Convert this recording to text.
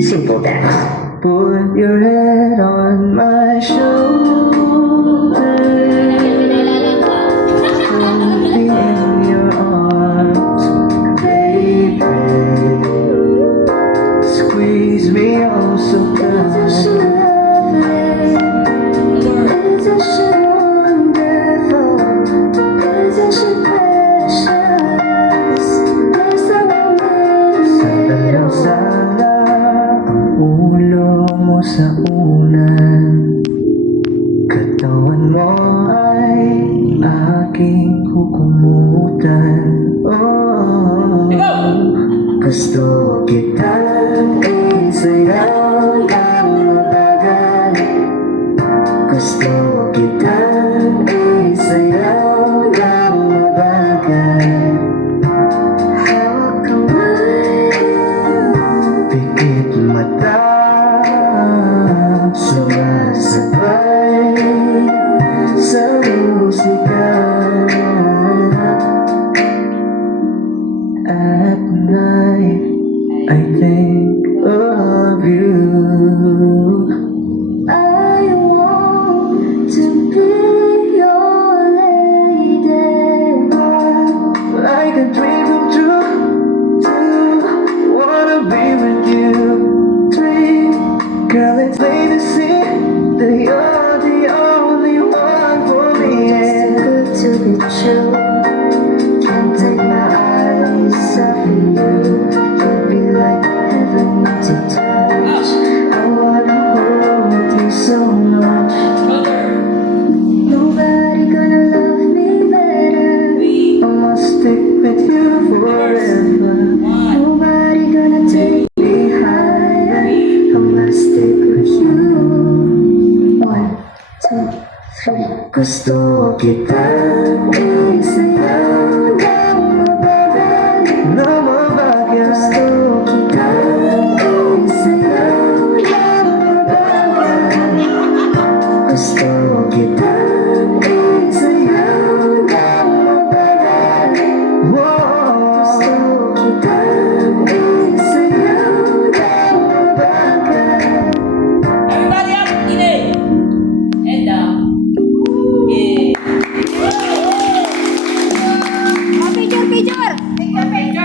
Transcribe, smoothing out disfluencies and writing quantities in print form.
Simple dance. Put your head on my shoulder. Hold me in your arms, baby. Squeeze me oh so tight. Isn't she wonderful? Isn't she precious? There's someone Pero sana ang ulo mo sa unan, katawan mo ay aking kukumutan. Oh, gusto kitang isayaw ng matagal. Gusto kitang isayaw ng mabagal. hawak kamay. Pikit mata, sumasabay sa musika. At night, I think of you. I want to be your lady. Like a dream come true. Wanna be with you. Dream, girl, it's plain to see that you're the only one for me. It's too good to be true. Can't take my eyes off of you. You'll be like heaven to touch. I wanna hold you so much. Nobody gonna love me better. I must stick with you forever. Nobody gonna take me higher. I must stick with you. 1, 2, 3. Gusto kitang isayaw